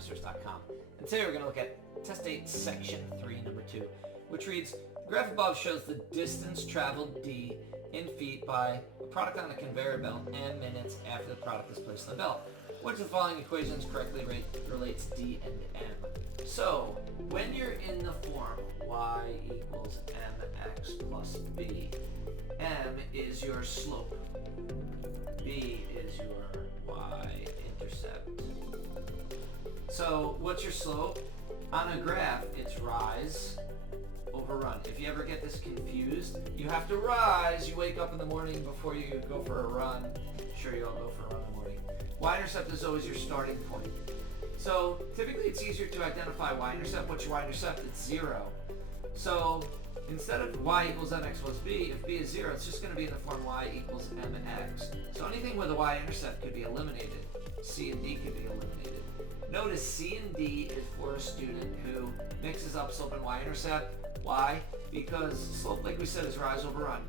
MathMasters.com. And today we're going to look at Test 8, Section 3, number 2, which reads, the graph above shows the distance traveled d in feet by a product on a conveyor belt n minutes after the product is placed on the belt. Which of the following equations correctly relates d and m? So, when you're in the form y equals mx plus b, m is your slope, b is your y-intercept. So, what's your slope? On a graph, it's rise over run. If you ever get this confused, you have to rise. You wake up in the morning before you go for a run. Sure, you all go for a run in the morning. Y-intercept is always your starting point. So typically it's easier to identify y-intercept. What's your y-intercept? It's 0. So instead of y equals mx plus b, if b is 0, it's just going to be in the form y equals mx. So anything with a y-intercept could be eliminated. C and D could be eliminated. Notice C and D is for a student who mixes up slope and y-intercept. Why? Because slope, like we said, is rise over run.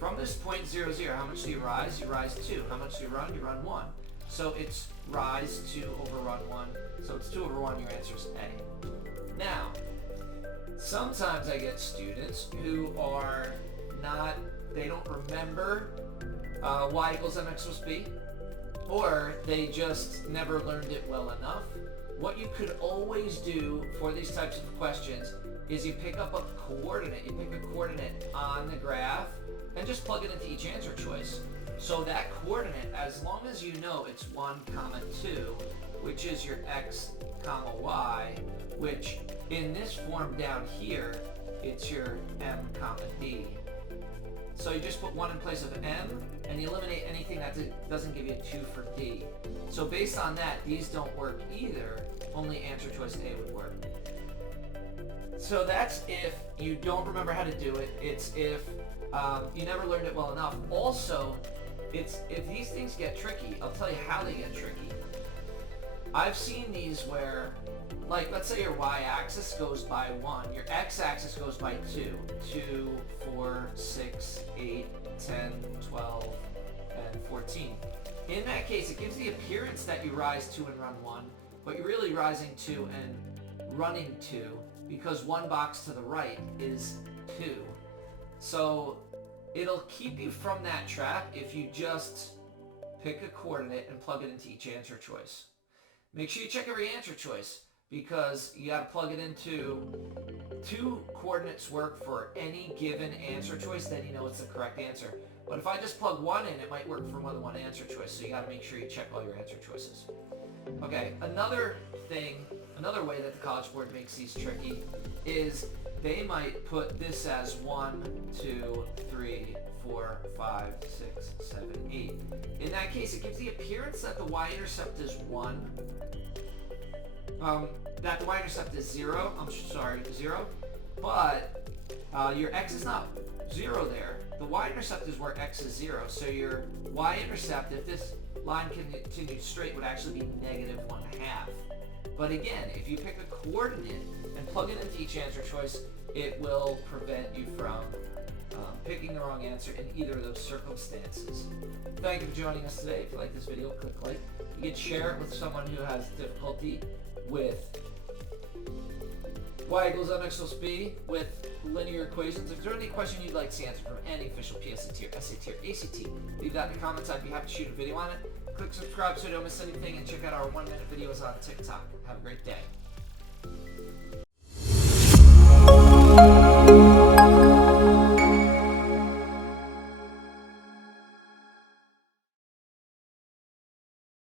From this point 0, 0, how much do you rise? You rise 2. How much do you run? You run 1. So it's rise 2 over run 1. So it's 2 over 1. Your answer is A. Now, sometimes I get students who are not, they don't remember y equals mx plus b, or they just never learned it well enough. What you could always do for these types of questions is you pick up a coordinate. You pick a coordinate on the graph and just plug it into each answer choice. So that coordinate, as long as you know it's 1, 2, which is your x, y, which in this form down here, it's your m, d. So you just put 1 in place of m, and you eliminate anything that doesn't give you 2 for d. So based on that, these don't work either. Only answer choice A would work. So that's if you don't remember how to do it. It's if you never learned it well enough. Also, it's if these things get tricky, I'll tell you how they get tricky. I've seen these where, like, let's say your y-axis goes by 1, your x-axis goes by 2, 2, 4, 6, 8, 10, 12, and 14. In that case, it gives the appearance that you rise 2 and run 1, but you're really rising 2 and running 2, because one box to the right is 2. So it'll keep you from that trap if you just pick a coordinate and plug it into each answer choice. Make sure you check every answer choice, because you got to plug it into 2 coordinates work for any given answer choice, then you know it's the correct answer. But if I just plug 1 in, it might work for more than one answer choice, so you got to make sure you check all your answer choices. Okay, another way that the College Board makes these tricky is they might put this as 1, 2, 3, 4, 5, 6, 7, 8. In that case, it gives the appearance that the y-intercept is 1, that the y-intercept is 0, 0, but your x is not 0 there. The y-intercept is where x is 0, so your y-intercept, if this line continued straight, would actually be negative 1/2. But again, if you pick a coordinate and plug it into each answer choice, it will prevent you from picking the wrong answer in either of those circumstances. Thank you for joining us today. If you like this video, click like. You can share it with someone who has difficulty with y equals mx plus b with linear equations. If there's any question you'd like to see answered from any official PSAT or SAT or ACT, leave that in the comments. I'd be happy to shoot a video on it. Click subscribe so you don't miss anything, and check out our 1-minute videos on TikTok. Have a great day.